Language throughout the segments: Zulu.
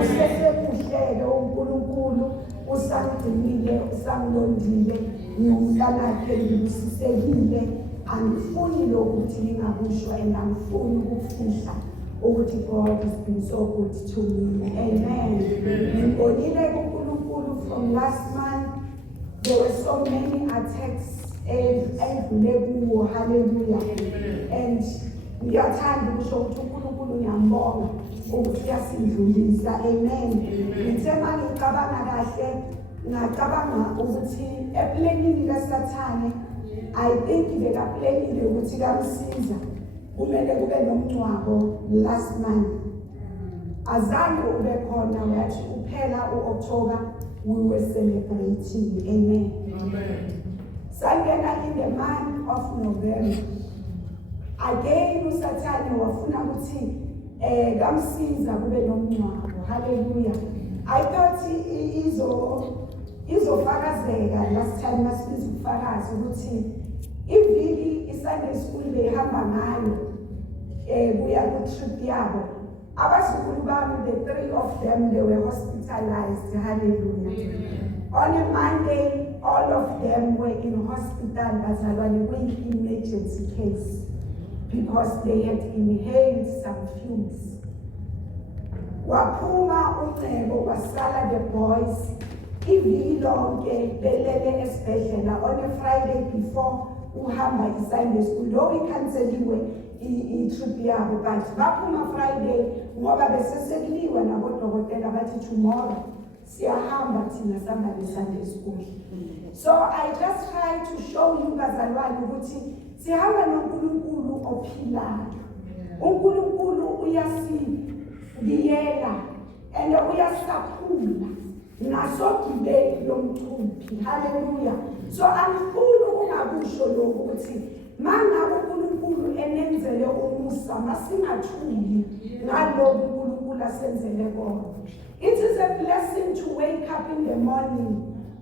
Usesekuhleke uNkulunkulu usangigcinile usangilondile ngiyumntanakhe ngimsisekile angifuni lokuthi ngingakusho and angifuni ukufihla ukuthi God has been so good to me. Amen. Ngibonile kuNkulunkulu from last month there were so many attacks edlule kuwo. Hallelujah. And ngiyathanda ukusho ukuthi uNkulunkulu ngiyambonga ukuthi uyasindlulisa. Amen. Ngithe mangicabanga kahle ngacabanga ukuthi eplanini kaSathane I think bekaplanile ukuthi kamsiza kumele kube nomncwabo last month. Azange ube khona wathi uphela uOctober we were celebrating. Amen. Sangena in the month of November. Again uSathane wafuna ukuthi kamsiza kube nomncwabo. Hallelujah. I thought izofakazeka last time masibiza ukufakaza ukuthi iviki iSunday school behamba ngayo kuya ku-trip yabo. Abazukulu bami, the 3 of them, they were hospitalized. Hallelujah. On a Monday, all of them were in hospital bazalwane kwi-emergency case because they had inhaled some fumes. Waphuma uNcebo wasala the boys iviki lonke belele esibhedlela on a Friday before uhamba iSunday school. Though we canceliwe i-trip yabo but baphuma Friday ngoba besesekuliwe nabodokotela bathi tomorrow siyahamba thina sihamba iSunday school. So I just try to show you bazalwane ukuthi sihamba noNkulunkulu ophilayo. uNkulunkulu uyasibiyela and uyasaphula nasogibeli lomthuphi. Hallelujah. So angifuni ukungakusho lokho ukuthi mangabe uNkulunkulu enenzele umusa masingathuli ngalokho uNkulunkulu asenzele kona. It is a blessing to wake up in the morning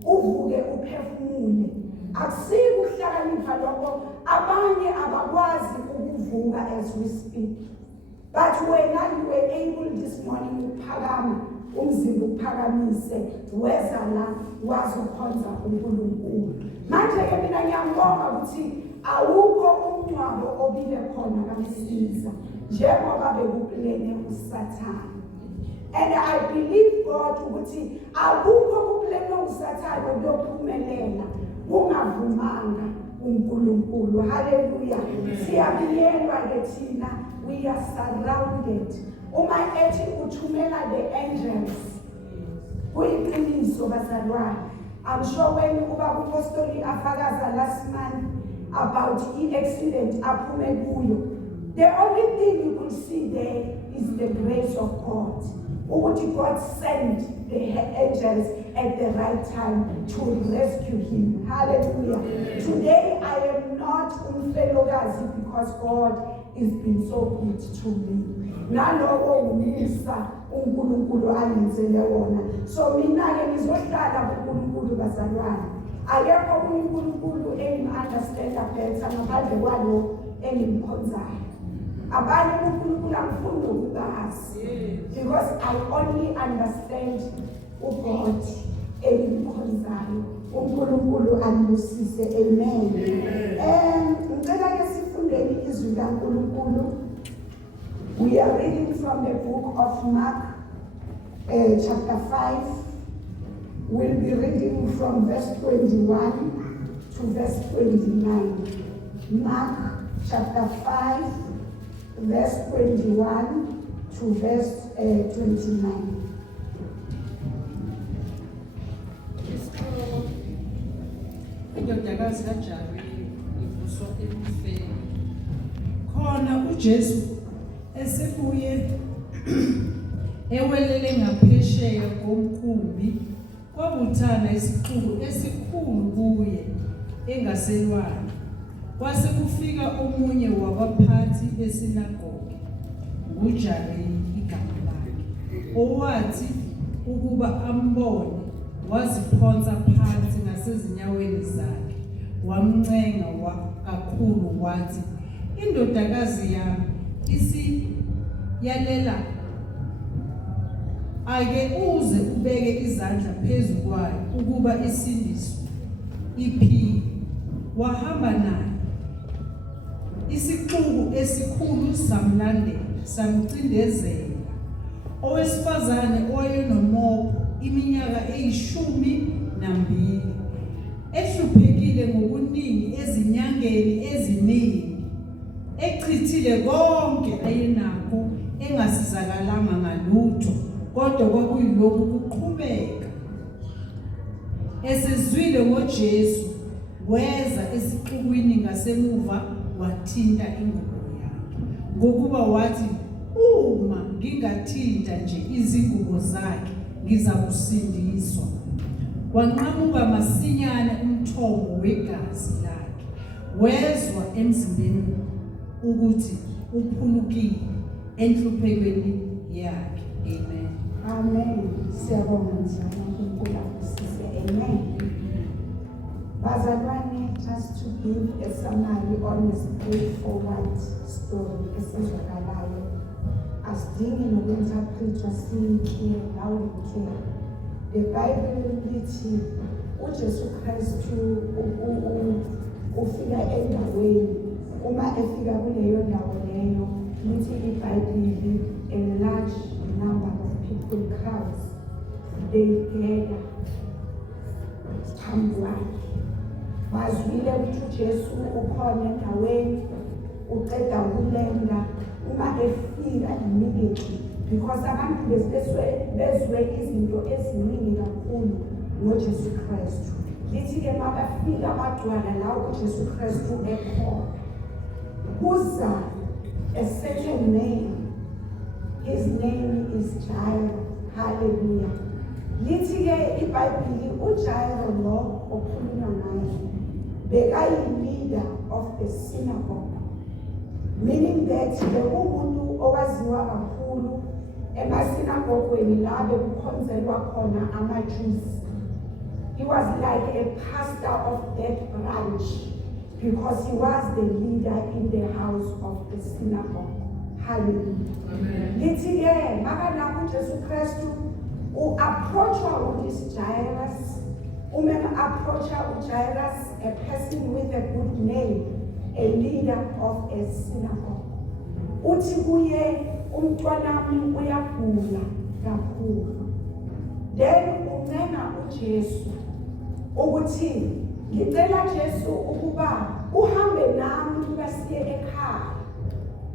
uvuke uphefumule. Akusikuhlakanipha lokho abanye abakwazi ukuvuka as we speak. But when you were able this morning uphakama umzimba uphakamise weza la wazi ukhonza uNkulunkulu. Manje ke mina ngiyambonga ukuthi awukho umncwabo obile khona kamsiza njengoba bekuplene uSathane. And I believe God ukuthi akukho kuplene uSathane okuyophumelela ungavumanga uNkulunkulu. Hallelujah. Siyabiyelwa ke thina, we are surrounded. Uma ethi uthumela the angels kuyiqiniso bazalwane. I'm sure when ubaba uPostoli afakaza last month about i-accident aphume kuyo, the only thing you could see there is the grace of God. Ukuthi God sent the angels at the right time to rescue him. Hallelujah. Today I am not umfelokazi because God has been so good to me. Nalowo umisa uNkulunkulu anenzele wona. So mina ke ngizohlala kuNkulunkulu bazalwane. Akekho uNkulunkulu engi-understanda better ngaphandle kwalo engimkhonzayo. Abanye uNkulunkulu angifuni ukubazi because I only understand uGod engimkhonzayo. uNkulunkulu anibusise. Amen. Ngicela ke sifundeni izwi kaNkulunkulu. We are reading from the book of Mark, chapter 5. We'll be reading from verse 21 to verse 29. Mark chapter 5, verse 21 to verse 29. Indodakazi kaJareli ivuswa ekufeni. Khona uJesu esebuye ewelele ngaphesheya komkhumbi kwabuthana isikhulu esikhulu kuye engaselwane. Kwase kufika omunye wabaphathi besinagoge nguJareli igama lakhe, owathi ukuba ambone waziphonsa phansi ngasezinyaweni zakhe, wamncenga kakhulu wathi, indodakazi yami isiyalela ake uze ubeke izandla phezu kwayo ukuba isindiswe iphile. Wahamba naye. Isixuku esikhulu samlandela samcindezela. Owesifazane owayenomopho iminyaka 12 ehluphekile ngokuningi ezinyangeni eziningi, echithile konke ayenakho, engasizakalanga ngalutho, kodwa kwakuyilokhu kuqhubeka. Esezwile ngoJesu, weza esixukwini ngasemuva wathinta ingubo yakhe, ngokuba wathi, uma ngingathinta nje izingubo zakhe ngizakusindiswa. Wanqamuka masinyane umthombo wegazi lakhe, wezwa emzimbeni ukuthi uphulukile enhluphekweni yakhe. Amen. Amen. Siyabonga njalo uNkulunkulu akusise. Amen. Bazalwane, just to give a summary on a straightforward story esizwakalayo, asidingi noku-interpreta siyiclear nawuliclear. The Bible lithi uJesu Kristu ufika endaweni, uma efika kuleyo ndawo leyo, lithi iBhayibheli, a large number of people, crowds, they gather phambi kwakhe. Bazwile ukuthi uJesu ukhona endaweni, uqeda ukulenda. Uma efika immediately, because abantu bezwe izinto eziningi kakhulu ngoJesu Kristu. Lithi-ke mabafika bagcwala la uJesu Kristu ekhona, kuza a certain name. His name is Jairo. Hallelujah. Lithi-ke iBhayibheli uJairo lo okhulunywa ngaye bekayi-leader of the synagogue, meaning that bekumuntu owaziwa kakhulu emasinagogweni la bekukhonzelwa khona amaJews. He was like a pastor of that branch because he was the leader in the house of the synagogue. Hallelujah. Lithi-ke makanako uJesu Kristu u-approachwa uthis Jairus. Approacha uJairus, a person with a good name, a leader of a synagogue. Uthi kuye, umntwanami uyagula kakhulu. Then uncenga uJesu ukuthi ngicela Jesu ukuba uhambe nami ukuba siye ekhaya,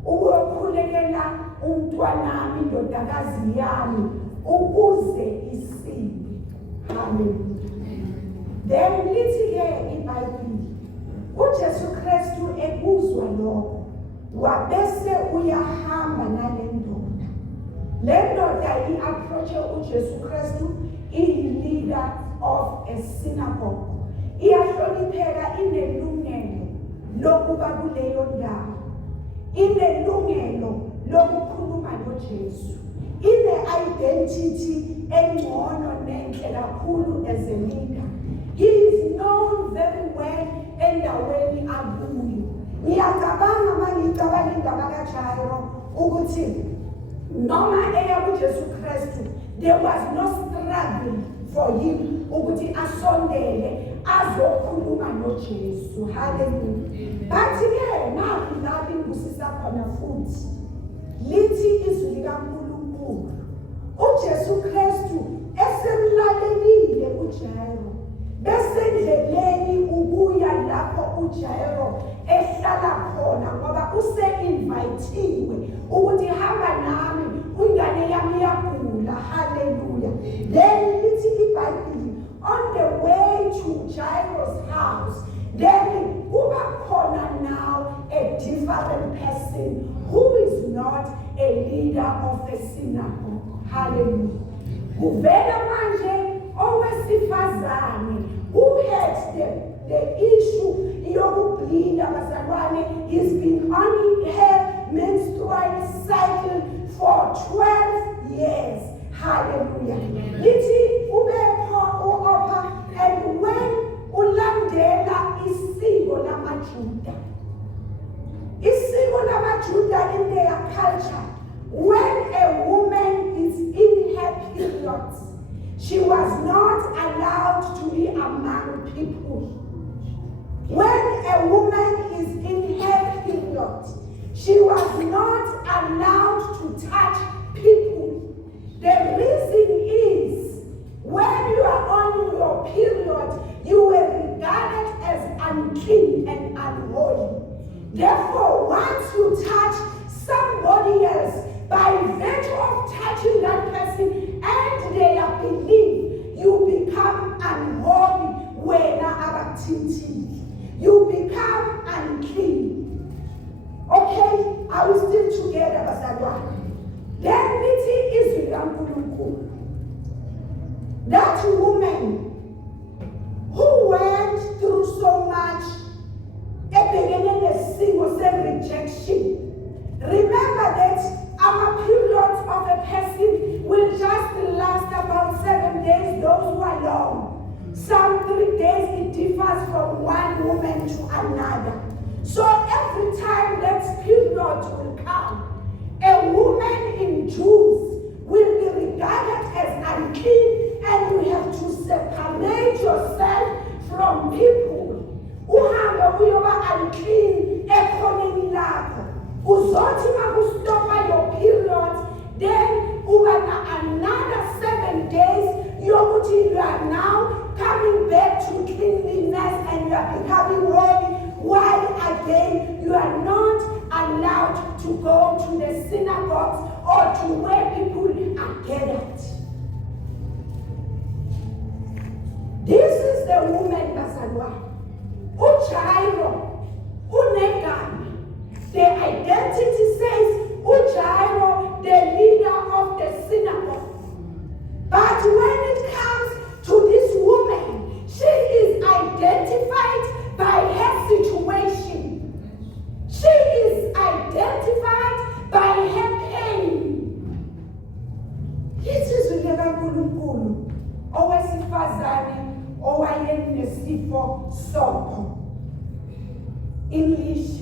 ukuyokhulekela umntwanami, indodakazi yami, ukuze isinde. Hallelujah. Then lithi-ke iBhayibheli, uJesu Kristu ekuzwa lokho, wabese uyahamba nale ndoda. Le ndoda i-approache uJesu Kristu, iyi-leader of a synagogue. Iyahlonipheka, inelungelo lokuba kuleyo ndawo. Inelungelo lokukhuluma noJesu. Ine-identity engcono nenhle kakhulu as a leader. He is known very well endaweni akuyo. Ngiyacabanga mangicabanga indaba kaJairo ukuthi noma eya kuJesu Kristu, there was no struggle for him ukuthi asondele azokhuluma noJesu. Hallelujah. Bathi-ke naku la ingusisa khona futhi, lithi izwi likaNkulunkulu, uJesu Kristu esemlalelile uJairo, besendleleni ukuya lapho uJairo ehlala khona, ngoba use-invayithiwe ukuthi hamba nami, ingane yami iyagula. Hallelujah. Then lithi iBhayibheli, on the way to Jairo's house, then kuba khona now a different person who is not a leader of a synagogue. Hallelujah. Kuvela manje owesifazane who had the issue yokubleeda bazalwane. He's been on her menstrual cycle for 12 years. Hallelujah. Lithi ubepho uopha, and when ulandela isiko lamaJuda. Isiko lamaJuda in their culture, when a woman is in her period, periods, she was not allowed to be among people. When a woman is in her period, she was not allowed to touch people. The reason is, when you are on your period, you were regarded as unclean and unholy. Therefore, once you touch somebody else, by virtue of touching that person and their belief, you become unholy. You become unclean. Okay, are we still together, Basadwa? Then Niti is that woman who went through so much, a single rejection. Remember that our periods of a person will just last about 7 days, those who are long. Some 3 days, it differs from one woman to another. So every time that period will come, a woman in Jews will be regarded as unclean, and you have to separate yourself from people. Uhambe uyoba unclean ekhoneni lakho. Uzothi makustopa your period, then uba another 7 days yokuthi you are now coming back to cleanliness and you are becoming holy, while again you are not allowed to go to the synagogues or to where people are gathered. This is the woman Basadwa. Ujairo, Unegami. The identity says Ujairo, the leader of the synagogue. But when it comes to this woman, she is identified by her situation. She is identified by her pain. This is uNkulunkulu owesifazane owayenesifo soko. English,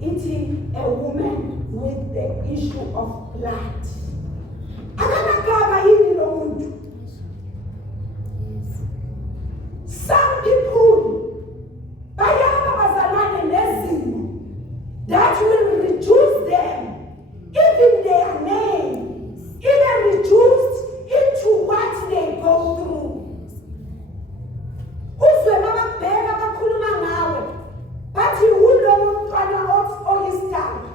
it is a woman with the issue of blood. Akanagama yini lo muntu? Some people bayaba bazalwane nezimo that will reduce them, even their name, even reduced into what they go through. Uzwe mababheka bakhuluma ngawe, bathi ulowo mntwana oyisitanga,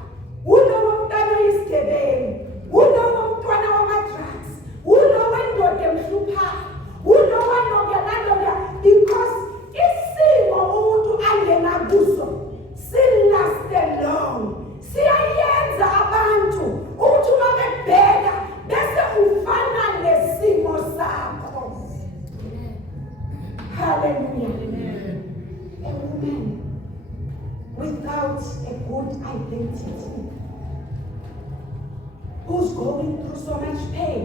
ulowo mntwana oyisigebengu, ulowo mntwana wama-drugs, ulowo endoda emhluphayo, ulowo nogela, because isimo umuntu angena kuso silaste long. Siyayenza abantu ukuthi uma bebheka bese ufana nesimo sakho. Hallelujah. A woman without a good identity, who's going through so much pain.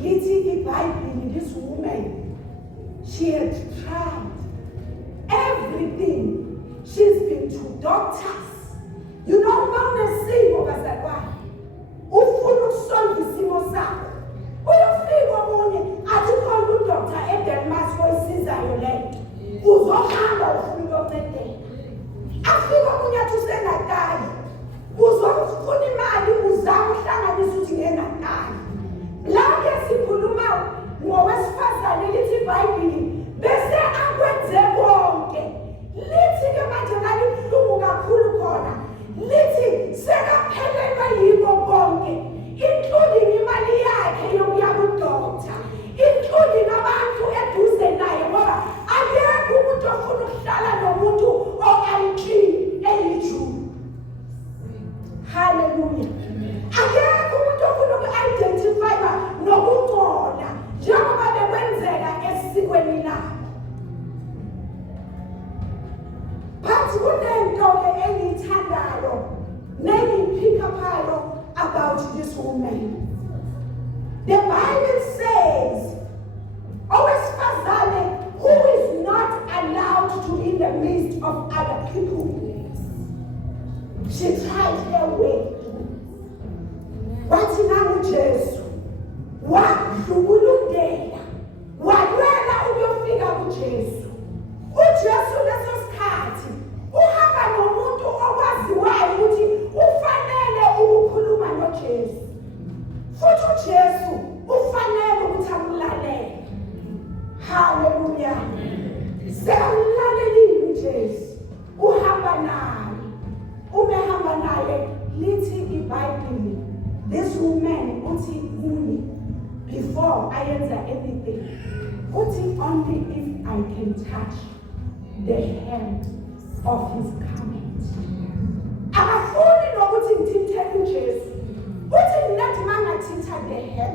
Lithi iBhayibheli, this woman, she had tried everything. She's been to doctors. You know, mawunesimo bazalwane, ufuna ukusolve isimo sakho, uyofika omunye athi khona udoctor eDelmas oyisizayo lento, uzohamba ufuna ukuncedeka. Afika omunye athi usenatali, uzofuna imali uzama uhlanganisa uthi ngenatali. Lapho sikhuluma ngowesifazane lithi iBhayibheli bese akwenze konke. Lithi ke manje ngalibuhlungu kakhulu khona. Lithi sekaphelelwe yiko konke, including imali yakhe yokuya kudoctor, including abantu eduze naye, ngoba akekho umuntu ofuna ukuhlala nomuntu o-unclean eyiJuda. Hallelujah. Akekho umuntu ofuna uku-identifywa nokungcola njengoba bekwenzeka esikweni labo. But kunento-ke engiyithandayo nengiyiphikaphayo about this woman. The Bible says, owesifazane who is not allowed to be in the midst of other people, she tried her way. Wathi nangu Jesu, wadlulundela walwela ukuyofika kuJesu. uJesu leso sikhathi uhamba nomuntu okwaziwayo ukuthi ufanele ukukhuluma noJesu, futhi uJesu ufanele ukuthi amlalele. Haleluya. Semlalelile uJesu, uhamba naye. Umehamba naye, lithi iBhayibheli, this woman uthi kuye, before ayenza anything, uthi only if I can touch the hem of his garment. Akafuni nokuthi ngithintele uJesu, uthi nathi mangathintha the hem.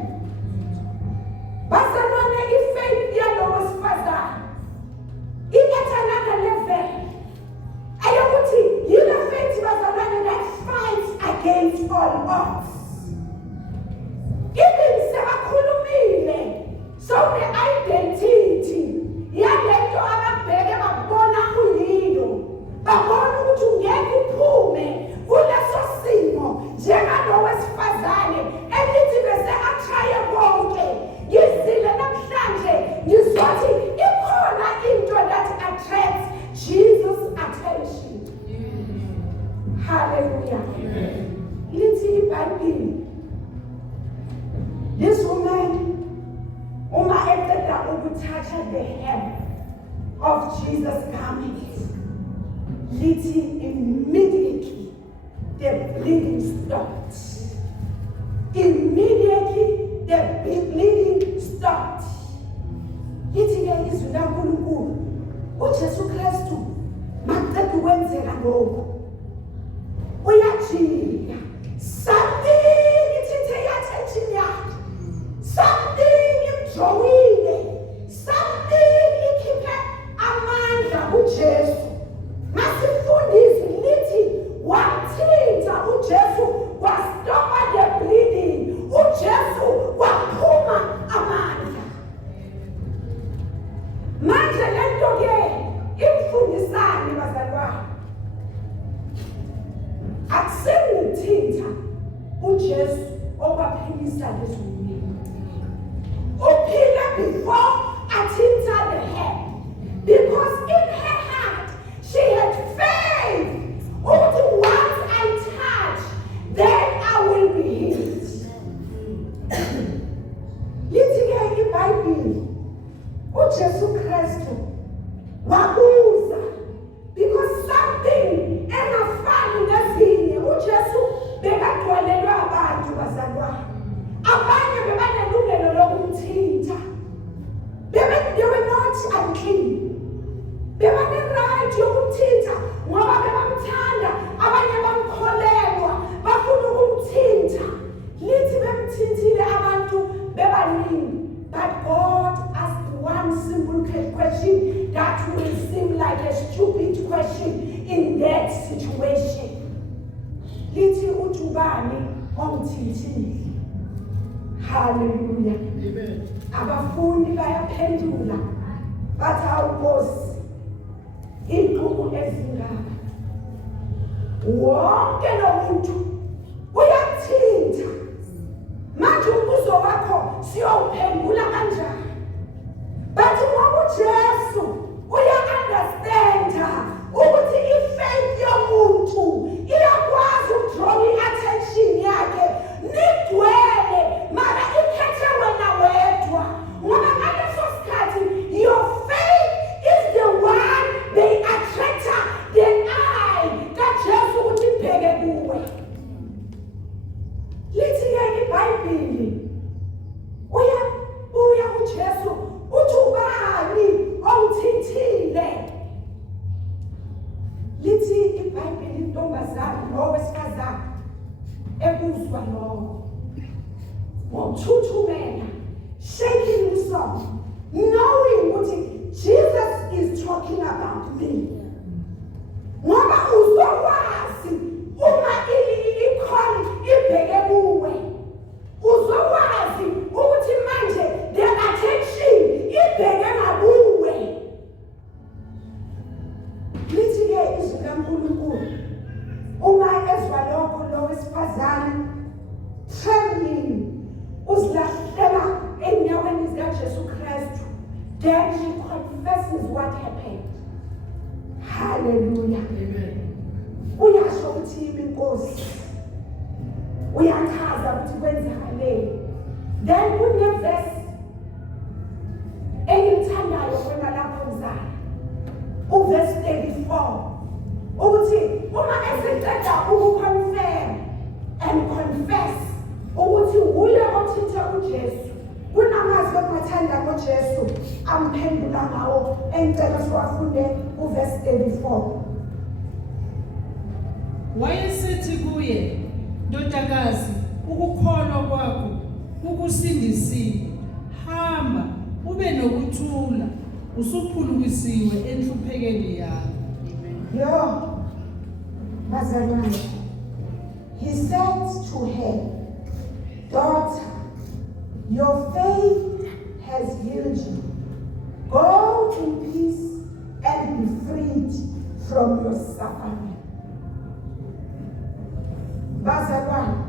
Bazalwane, ifaith yalo wesifazane iletha level ayokuthi yile faith bazalwane that fights against all odds. Even sebakhulumile so the identity yalento ababheke babona uyiyo, babona ukuthi ungeke uphume kuleso simo njengalo wesifazane elithi bese atraye konke. Yizile namhlanje ngizothi ikhona into that attracts Jesus' attention. Hallelujah. Lithi iBhayibheli, this woman uma eqeda ukuthatha the hem of Jesus' garment, lithi immediately the bleeding stopped. Immediately the bleeding stopped. Yithi-ke izwi laNkulunkulu, uJesu Kristu maqeda ukwenzeka lokho, uyajika. Something ithithe i-attention yakhe, something imjowile, something ikhiphe amandla kuJesu. Masifundisi lithi wathinta uJesu, wastopa the bleeding. uJesu waphuma amandla. Manje lento-ke imfundisani bazalwane, akusenguthinta uJesu okwaphilisa lesizwe. Uphila before athinta the head, because in her heart she had faith ukuthi once I touch, then I will be healed. Lithi-ke iBhayibheli, uJesu Kristu wabuza, because something engafani nezinye. uJesu bekagcwalelwe abantu bazalwane, abanye bebanelungelo lokumthinta. They were not unclean, bebane-right yokumthinta ngoba bebamthanda, abanye bamkholelwa bafuna ukumthinta. Lithi bemthintile abantu bebaningi, but God asked one simple question that will seem like a stupid question in that situation. Lithi utubani omthintile. Hallelujah. Amen. Abafundi bayaphendula bathi awukosi, inqubo ezingaka wonke lo muntu uyathinta. Manje umbuzo wakho siyowuphendula kanjani? Bathi ngoba uJesu uya-understanda ukuthi i-faith yomuntu iyakwazi ukudraw i-attention yakhe nigcwele, mara ikhethe wena wedwa. Ngoba ngaleso sikhathi your faith is the one they attractor the eye kaJesu ukuthi ibheke kuwe. Lithi-ke iBhayibheli, Then she confesses what happened. Hallelujah. Uyasho ukuthi yimi inkosi. Uyachaza ukuthi kwenzakaleni. Then kune-verse engimthandayo wena lapho mzala. Uverse 34. Ukuthi uma eseqeda ukuconfirm and confess ukuthi uye othinta uJesu, kunamazwi engathanda ngoJesu amphendula ngawo engicela siwafunde uverse 34. Wayesethi kuye, ndodakazi, ukukholwa kwakho kukusindisile. Hamba ube nokuthula, usuphulukisiwe enhluphekeni yakho. Yo, bazalwane, he said to her, daughter, your faith has healed you. Go in peace and be freed from your suffering. Bazalwane,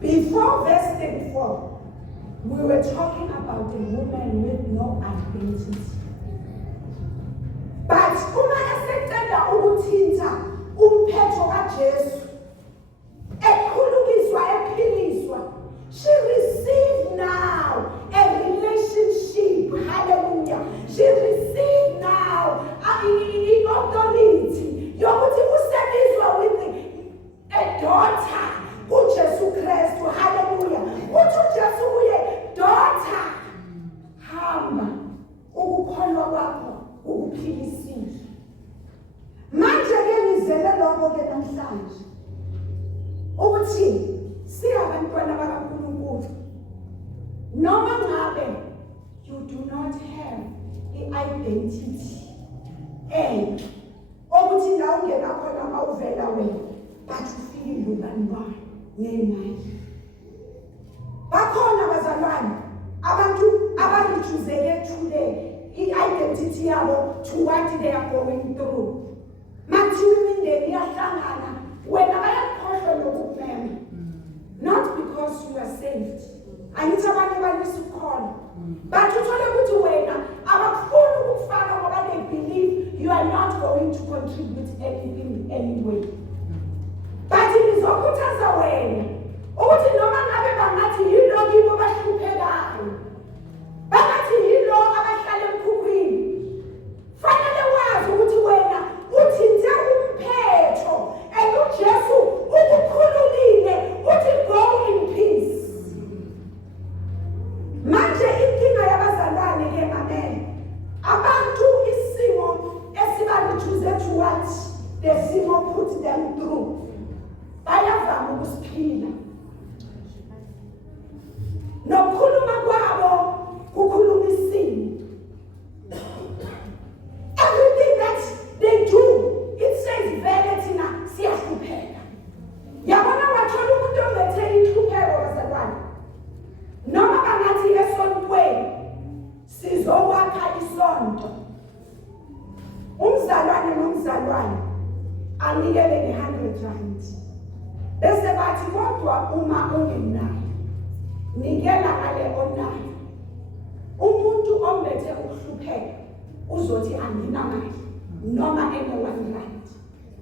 before verse 34, we were talking about a woman with no identity. But uma eseqeda ukuthinta umphetho kaJesu, ekhulukiswa ephiliswa, she received now a relationship. Hallelujah. She received now in authority yokuthi usebizwa with a daughter uJesu Kristu. Hallelujah. Uthi uJesu kuye, daughter, hamba, ukukholwa kwakho ukuphilisile. Manje ke ngizele lokho ke namhlanje ukuthi siyabantwana bakaNkulunkulu, noma ngabe you do not have i-identity ukuthi la ungena khona mawuvela wena but ufike ubani ngemali. Bakhona bazalwane abantu abarijuzeke today i-identity yabo to what they are going through. Mathiwa imindeni iyahlangana, wena bayakhohlwa lokukumema. Not because you are saved. Angithi abanye balisa ukukholwa. But uthole ukuthi wena abakufuni ukufaka ngoba they believe you are not going to contribute anything anyway. But ngizokhuthaza wena ukuthi noma ngabe bangathi yilo kibo bahluphekayo, bangathi yilo abahlala emkhukhwini, fanele wazi ukuthi wena uthinte umphetho and uJesu ukukhululile uthi go in peace. Manje inkinga yabazalwane ke mamele, abantu isimo esibalijuze to what the simo put them through, bayavama ukusiphila. Nokukhuluma kwabo kukhuluma isimo. Everything that they do, it says vele thina siyahlupheka. Yabona wathola umuntu omethe inhlupheko bazalwane, noma bangathi esontweni sizokwakha isonto, umzalwane nomzalwane anikele nge-100 rand, bese bathi kodwa uma ungenayo nikela ngale onayo. Umuntu ombethe ukuhlupheka uzothi anginamali noma ene-1 rand,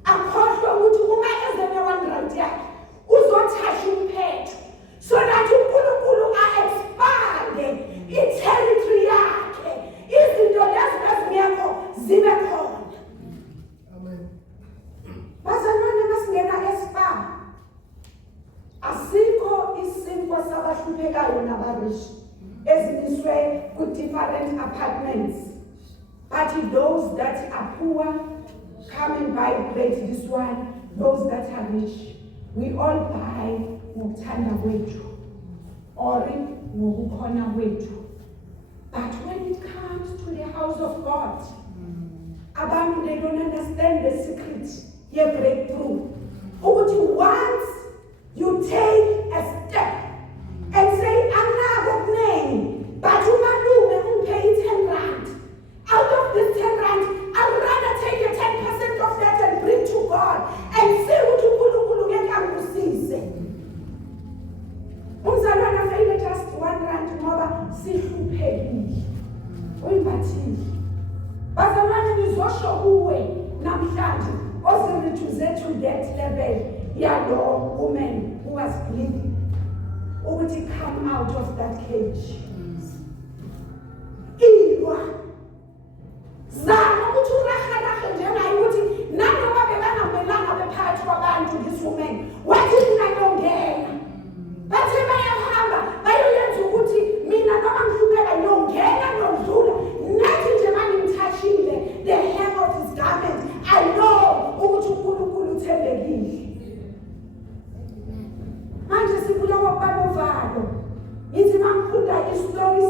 akhohlwe ukuthi uma ezene-1 rand yakhe uzothasha umphetho so that uNkulunkulu a-expande i-territory yakhe, izinto lezi ezingekho zibe khona. Amen. Bazalwane masingena eSpa, asikho isinkwa sabahluphekayo nabarishi eziniswe ku-different apartments. But those that are poor come and buy bread. This one, those that are rich, we all buy ngokuthanda kwethu or ngokukhona kwethu. But when it comes to the house of God, abantu, they don't understand the secret ye breakthrough. Ukuthi once you take a step and say anako kuningi, but umalume ungiphe 10 rand, out of this 10 rand I'd rather take a 10% of that and bring to God and say ukuthi uNkulunkulu ngeke angisize. Umzalwane afeyile just 1 rand ngoba sihluphekile. ngizosho kuwe namhlanje ozireduce to that level yalo woman who was bleeding ukuthi come out of that cage. Ilwa zama ukuthi uraharahe njengayo ukuthi nanoma bebangamelanga bephakathi kwabantu this woman wathi mina ngiyongena bathe bayahamba bayoyenza ukuthi mina noma ngihlupheka ngiyongena ngiyodlula nathi nje mangimthashile the hem of his garment I know ukuthi uNkulunkulu uthembekile. Manje sibulawa kwanovalo yithi mangifunda istory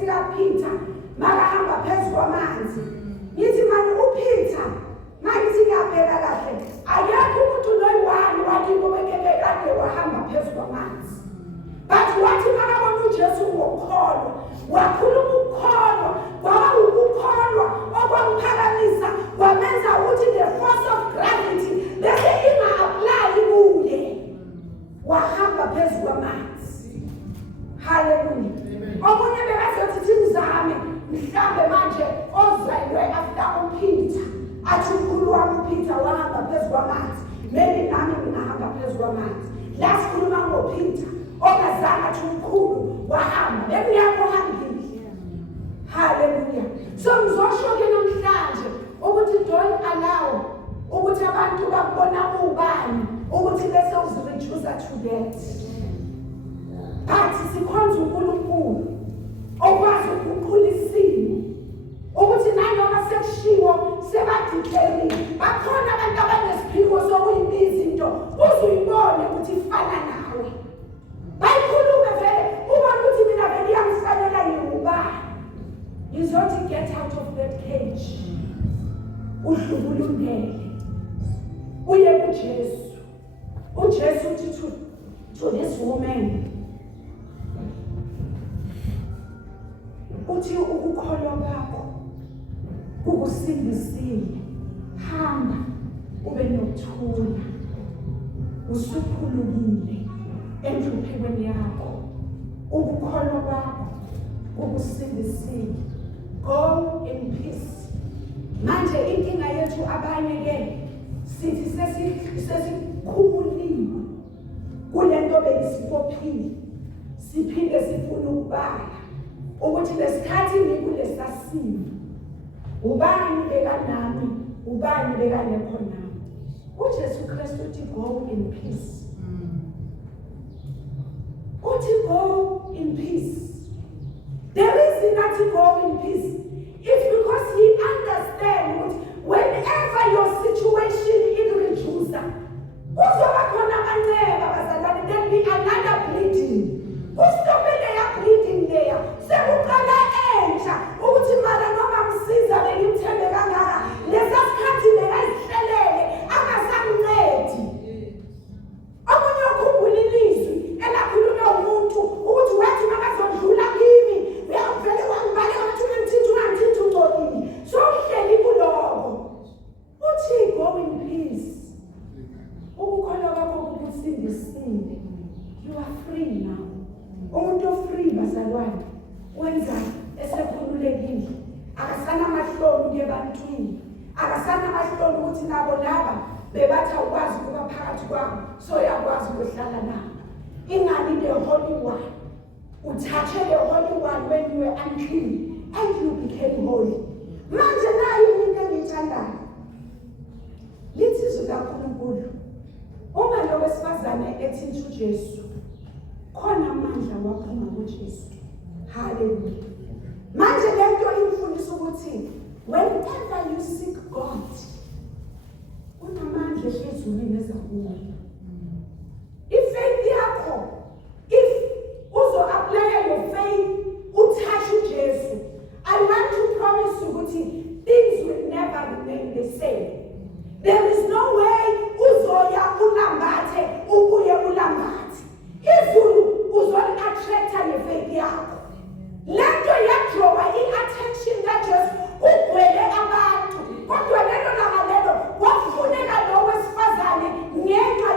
sika Peter makahamba phezu kwamanzi yithi manje uPeter mangithi ngiyabheka kahle akekho umuntu noyiwani wathi ngobekele kade wahamba phezu kwamanzi but wathi makabona uJesu ngokholwa wakhuluma ukukholwa kwaba ukukholwa okwamuphakamisa kwamenza ukuthi the force of gravity bese inga-apply kuye wahamba phezu kwamanzi. Hallelujah. Omunye bekazothi timzame mhlambe manje ozelwe after uPeter athi uNkulunkulu wami uPeter wahamba phezu kwamanzi maybe nami ngingahamba phezu kwamanzi. Lasikhuluma ngoPeter ongazange athi uNkulunkulu wahamba bekuyakuhambile. Hallelujah. So ngizosho-ke namhlanje ukuthi don't allow ukuthi abantu bakubona ubani ukuthi bese uzireduce to that. But sikhonza uNkulunkulu okwazi ukukhulula isimo ukuthi nanoma sekushiwo sebadiclarile bakhona abantu abanesiphiwo sokuyibiza into uzuyibone ukuthi ifana nawe bayikhulume vele ubone ukuthi mina vele iyamfanela ngiyubani yizothi get out of that cage udlubulundele uye kuJesu. uJesu uthi to this woman uthi ukukholwa kwakho kukusindisile hamba ube nokuthula usukhululekile enhluphekweni yakho ukukholwa kwakho kukusindisile go in peace. Manje inkinga yethu abanye ke sithi sesikhumuliwe kulento beyisibophile siphinde sifuna ukubala ukuthi lesikhathi ngikulesasimo ubani bekanami ubani bekanekho nami. uJesu Kristu uthi go in peace. Uthi go in peace. The reason that you go in peace is because he understands whenever your situation is reduced, uzoba khona amanceba bazalwane, there be another bleeding. Ustopele ya bleeding there. Sekuqala entsha ukuthi mara noma msiza bengimthembe kangaka lesasikhathi bekazihlelele angasamncedi. Omunye ukhumbula ilizwi elakhulunywa umuntu ukuthi wathi makazodlula kimi uyavele wangibale wathi ungangithinta ungcolile. So uhleli kuloko uthi go in peace. Ukukholwa kwakho kukusindisile. You are free now. Umuntu free bazalwane wenza esekhululekile akasana amahloni ebantwini akasana amahloni ukuthi nabo laba bebathi ukwazi ukuba phakathi kwabo so yakwazi ukuhlala nabo. Ingani the holy one uthathe the holy one when you were unclean and you became holy. Manje nayo into engiyithandayo lithi izwi kaNkulunkulu uma lo wesifazane ethinta uJesu khona amandla waphuma kuJesu. Hallelujah. Manje lento imfundisa ukuthi whenever you seek God unamandla ehlezulwini ezakuwe. Ifaith yakho if uzo apply your faith uthathe uJesu, I want to promise you ukuthi things will never remain the same. There is no way uzoya ulambathe ubuye ulambathe. Izulu uzoli-attracta ngefaith yakho. Lento yadrawa i-attention kaJesu ugcwele abantu. Kodwa lelo langa lelo wafuneka lo wesifazane ngenxa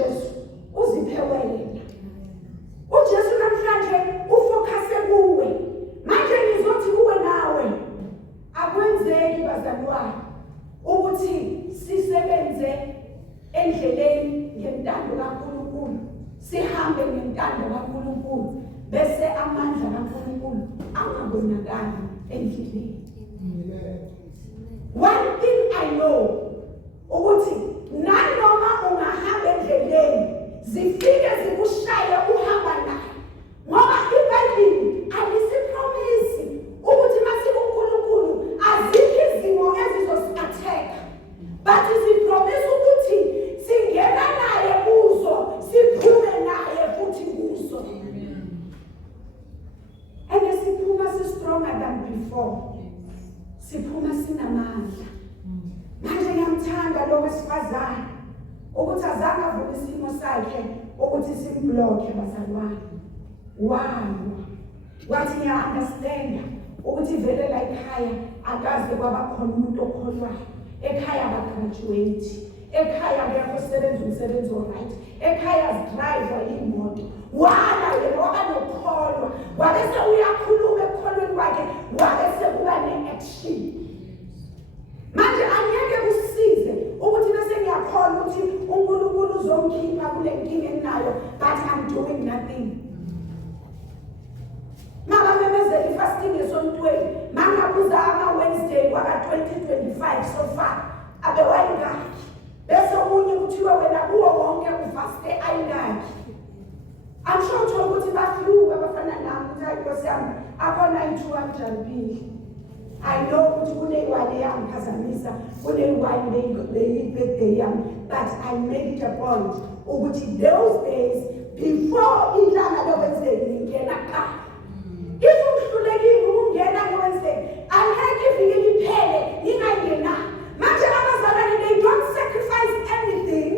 uJesu uziphe wena. uJesu namhlanje ufocuse kuwe. Manje ngizothi kuwe nawe akwenzeki bazalwane ukuthi sisebenze endleleni ngentando kaNkulunkulu, sihambe ngentando kaNkulunkulu bese amandla kaNkulunkulu angabonakali endleleni. One thing I know ukuthi nanoma ungahamba endleleni zifike zikushaye uhamba naye, ngoba iBhayibheli alisipromisi ukuthi masikuNkulunkulu azikho izimo ezizosiattack, but sipromisi ukuthi singena naye kuzo, siphume naye futhi kuzo. And siphuma stronger than before. Siphuma sinamandla. Manje ngiyamthanda lo wesifazane ukuthi azange avule isimo sakhe ukuthi simblokhe bazalwane. Wathi ngiya-understanda ukuthi vele la ekhaya akaze kwaba khona umuntu okholwayo. Ekhaya abagraduate. Ekhaya akekho osebenza umsebenzi oright. Ekhaya azidrayiva imoto. Yena waba nokukholwa. Wabese uyakhuluma ekukholweni kwakhe. Wabese kuba ne-action. Manje angeke kusize ukuthi bese ngiyakholwa ukuthi uNkulunkulu uzongikhipha kule nkinga enginayo, but I'm doing nothing. Mabamemezela ifasting esontweni, mangabuza ama-Wednesday waka-2025 so far, abewayingaki. Bese omunye kuthiwa wena kuwo wonke ufaste ayingaki. I'm sure uthola ukuthi bafluke abafana nami ukuthi hayi Nkosi yami akhona ithuba kujaliphi. I know ukuthi kuney'wani yangiphazamisa, kuney'wani beyi-birthday yami, but I made it a point ukuthi those days before ilanga le-Wednesday ngingena kuqala. If uhlulekile ukungena nge-Wednesday, angeke iviki liphele ngingayingena. Manje abazalwane, they don't sacrifice anything,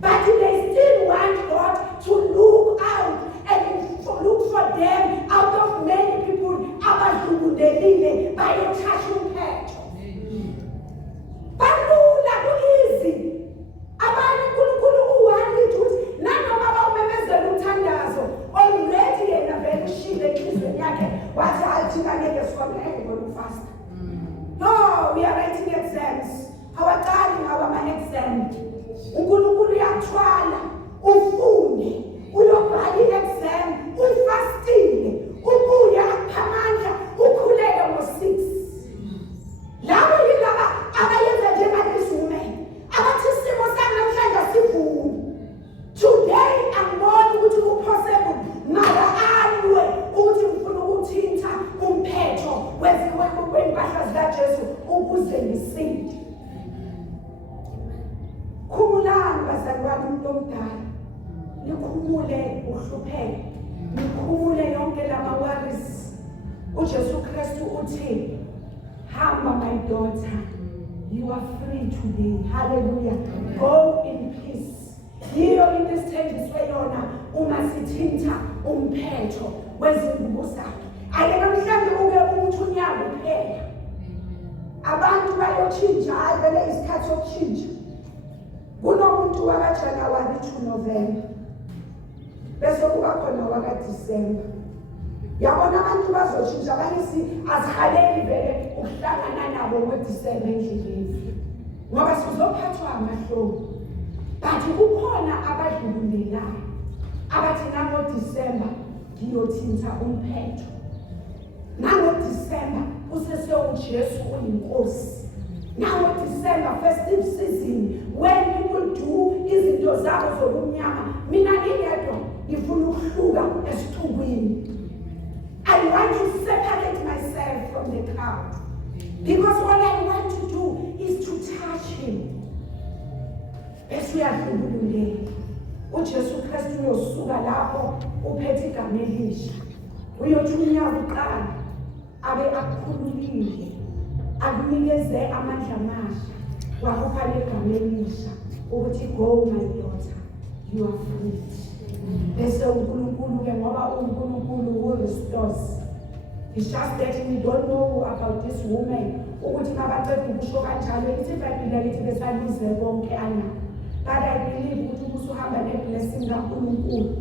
but they still want God to look out and look for them out of many people abadlulelile bayothatha umphetho. Balula ku-easy. Abanye uNkulunkulu uwalithi ukuthi nanoma bawumemezela umthandazo, already yena vele ushile enhlizweni yakhe wathi hayi thina ngeke sikwamele ngokufasta. No, we are writing exams. Awaqali ngawo ama-exam. uNkulunkulu uyakuthwala ufunde, uyobhala i-exam, ufastile, ubuye akuphamandla, ukhuleke ngo-6. Labo yilaba abayenza njengalezi women abathi isimo sami namhlanje asivume. Today angiboni ukuthi ku-possible mara alwe ukuthi ngifuna ukuthinta umphetho wempahla zikaJesu ukuze ngisinde. Khumulani bazalwane, umuntu omdala, nikhumule uhlupheke, nikhumule yonke lama worries. uJesu Kristu uthi, hamba my daughter, you are free today. Hallelujah. Go in peace. Yiyo into esithenjiswe yona uma sithinta umphetho wezingubo zakhe. Ake namhlanje uke umuthi unyaka uphela. Abantu bayotshintsha, hayi vele isikhathi sokutshintsha. Kunomuntu waka-January to November, bese kuba khona waka-December. Yabona abantu bazotshintsha, abanye azihaleli vele ukuhlangana nabo ngo-December endleleni ngoba sizophathwa amahlobo. But kukhona abadlulelayo abathi nango-December ngiyothinta umphetho. Nango-December usese uJesu uyinkosi. Nango-December festive season, when people do izinto zabo zobumnyama, mina ngiyedwa ngifuna ukuhluka esixukwini. I want to separate myself from the crowd because all I want to do is to touch him. Bese uyadlululeka. uJesu Kristu uyosuka lapho uphethe igama elisha. Uyothi unyaka uqala abe akukhululile, akunikeze amandla amasha, wakupha legama elisha ukuthi go my daughter, you are free. Bese uNkulunkulu ke ngoba uNkulunkulu who restores. It's just that we don't know about this woman ukuthi mabaqeda ukusho kanjalo ithi iBhayibheli lithi besaluze bonke ana. But I believe ukuthi ubusuhamba uhamba neblessing kaNkulunkulu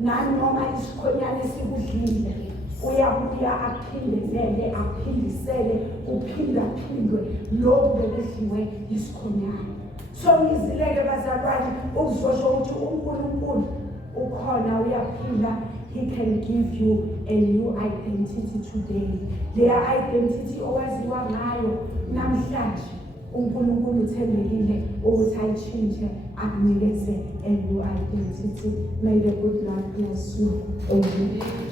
nanoma isikhonyane sikudlile uyabuya aphindelele aphindisele uphindaphindwe lokhu bekudliwe isikhonyane. So ngizileke bazalwane ukuzosho ukuthi uNkulunkulu ukhona uyaphila. He can give you a new identity today. Their identity owaziwa ngayo namhlanje uNkulunkulu uthembekile ukuthi ayichinje akunikeze a new identity. May the good Lord bless you. Amen.